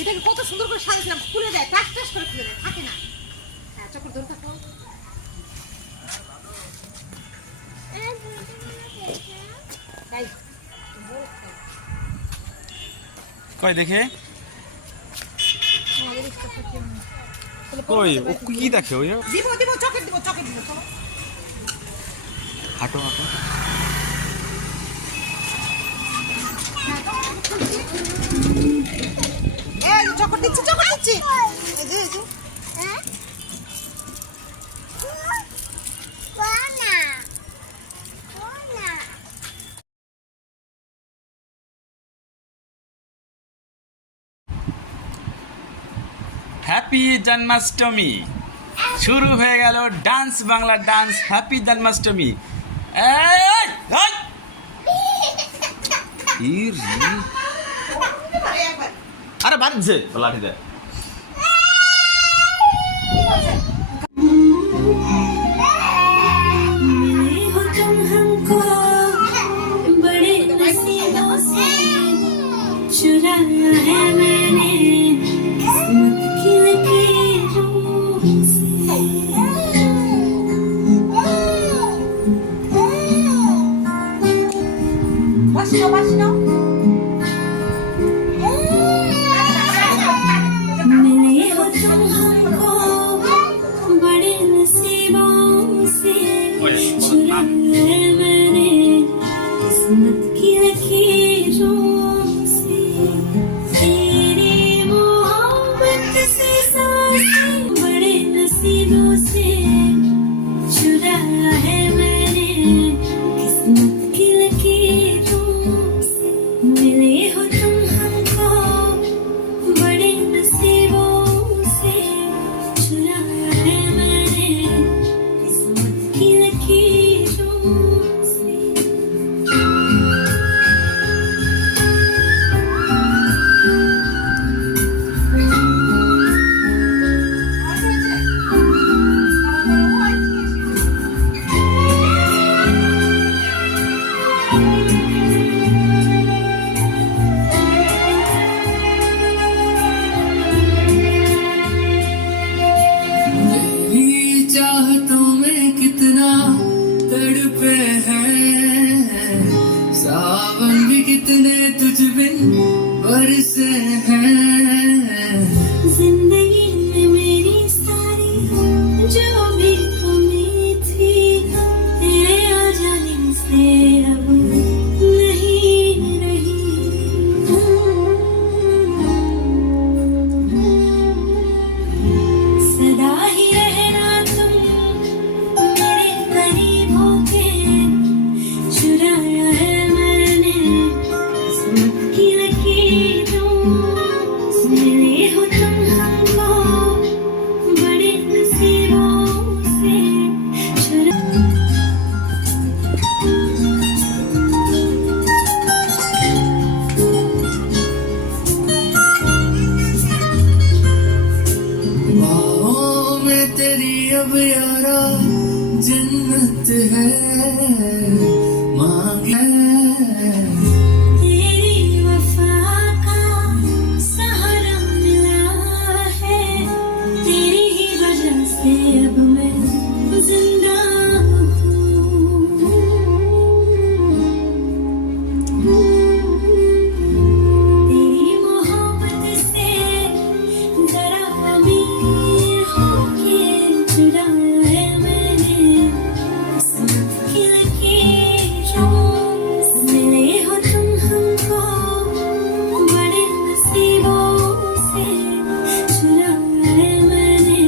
এটাকে কত সুন্দর করে সাজিয়েছিলাম, খুলে দেয়, টাস টাস করে খুলে দেয়, থাকে না। হ্যাঁ, চক্কর ধরে থাকো। কই দেখে, কই ও কি দেখে? ওই দিব দিব চকেট দিব, চকেট দিব। চলো হাঁটো হাঁটো। এই চকট দিচ্ছি, চকট দিচ্ছি। এই যে এই যে হ্যাপি জন্মাষ্টমী শুরু হয়ে গেল। Dance, Bangla dance. Happy Janmashtami. আরে বাজছে লাঠি দেয়। বাসিনো বাসিনো सावन भी कितने तुझ बिन बरसे हैं। जिंदगी में मेरी सारी जो भी कमी थी, तेरे आ जाने से अब नहीं रही। सदा ही रहना तुम मेरे करीब होके, चुराया है की लकीरों से, हो तुम हमको बड़े नसीबों से चुरा। बाहों में तेरी अब यारा जन्नत है, मांग अब मैं जिंदा तेरी मोहब्बत से जरा अमीर होके, चुराया है मैंने किस्मत की लकीरों से। मिले हो तुम हमको बड़े नसीबों से, चुराया है मैंने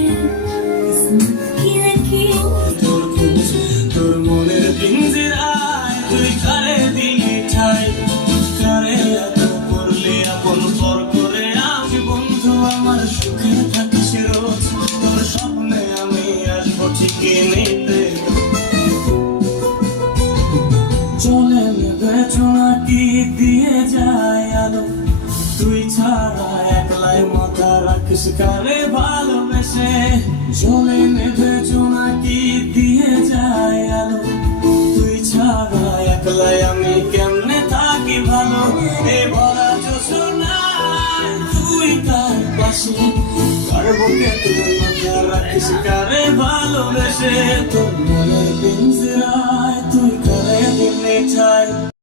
তোর মনের পিঞ্জিরায় তুই কারে দিলি ঠাই, কারে এত করলে আপন পর করে। আমি বন্ধু আমার সুখে থাকিস রোজ, তোর স্বপ্নে আমি আসবো ঠিকই নিতে। চলে নেবে চোনাকি দিয়ে যায় আলো, তুই ছাড়া একলাই মাথা রাখিস কারে ভালোবেসে। চলে নেবে চোনাকি দিয়ে যায় আলো, তুই ছাড়া একলাই আমি কেমনে থাকি ভালো। এ ভরা জোছনা বুকে তুই মাথা রাখিস কারে ভালোবেসে তোর মনের পিঞ্জরায় তুই করে দিলে ঠাই